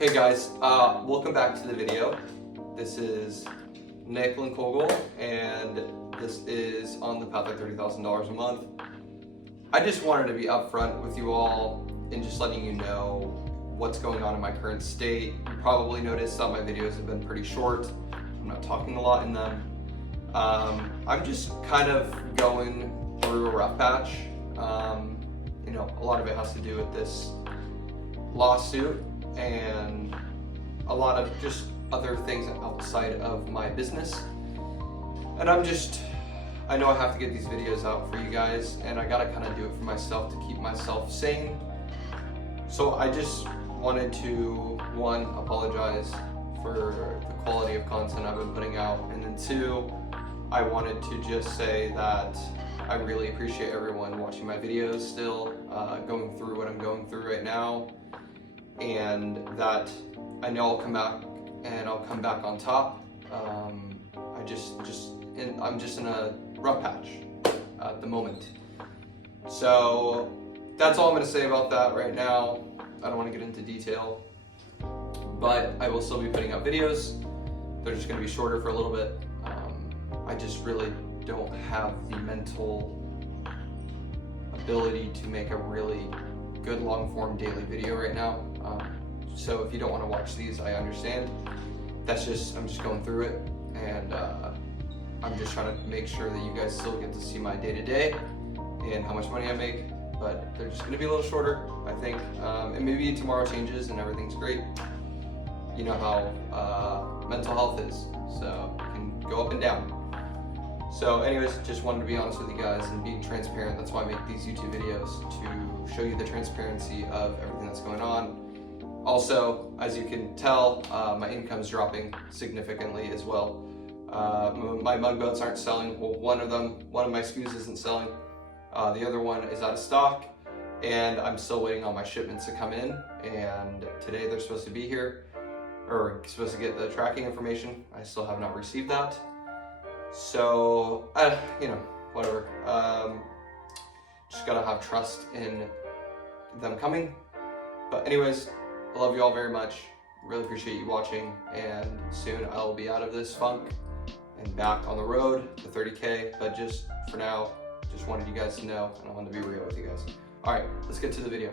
Hey guys, welcome back to the video. This is Nick Linkogel, and this is on the path to $30,000 a month. I just wanted to be upfront with you all and just letting you know what's going on in my current state. You probably noticed that my videos have been pretty short. I'm not talking a lot in them. I'm just kind of going through a rough patch. A lot of it has to do with this lawsuit and a lot of just other things outside of my business. And I know I have to get these videos out for you guys, and I gotta kind of do it for myself to keep myself sane. So I just wanted to, one, apologize for the quality of content I've been putting out, and then two, I wanted to just say that I really appreciate everyone watching my videos still, going through what I'm going through right now, and that I know I'll come back and I'll come back on top. I'm just in a rough patch at the moment. So that's all I'm going to say about that right now. I don't want to get into detail, but I will still be putting out videos. They're just going to be shorter for a little bit. I just really don't have the mental ability to make a really good long form daily video right now. So if you don't want to watch these, I understand. I'm just going through it, and I'm just trying to make sure that you guys still get to see my day to day and how much money I make, but they're just going to be a little shorter, I think. And maybe tomorrow changes and everything's great. You know how mental health is, so it can go up and down. So anyways, just wanted to be honest with you guys and being transparent. That's why I make these YouTube videos, to show you the transparency of everything that's going on. Also, as you can tell, my income's dropping significantly as well. My mug boats aren't selling. Well, one of my SKUs isn't selling. The other one is out of stock, and I'm still waiting on my shipments to come in. And today they're supposed to be here, or supposed to get the tracking information. I still have not received that. So, whatever. Just gotta have trust in them coming. But anyways, I love you all very much. Really appreciate you watching, and soon I will be out of this funk and back on the road to 30K. But just for now, just wanted you guys to know, and I wanted to be real with you guys. All right, let's get to the video.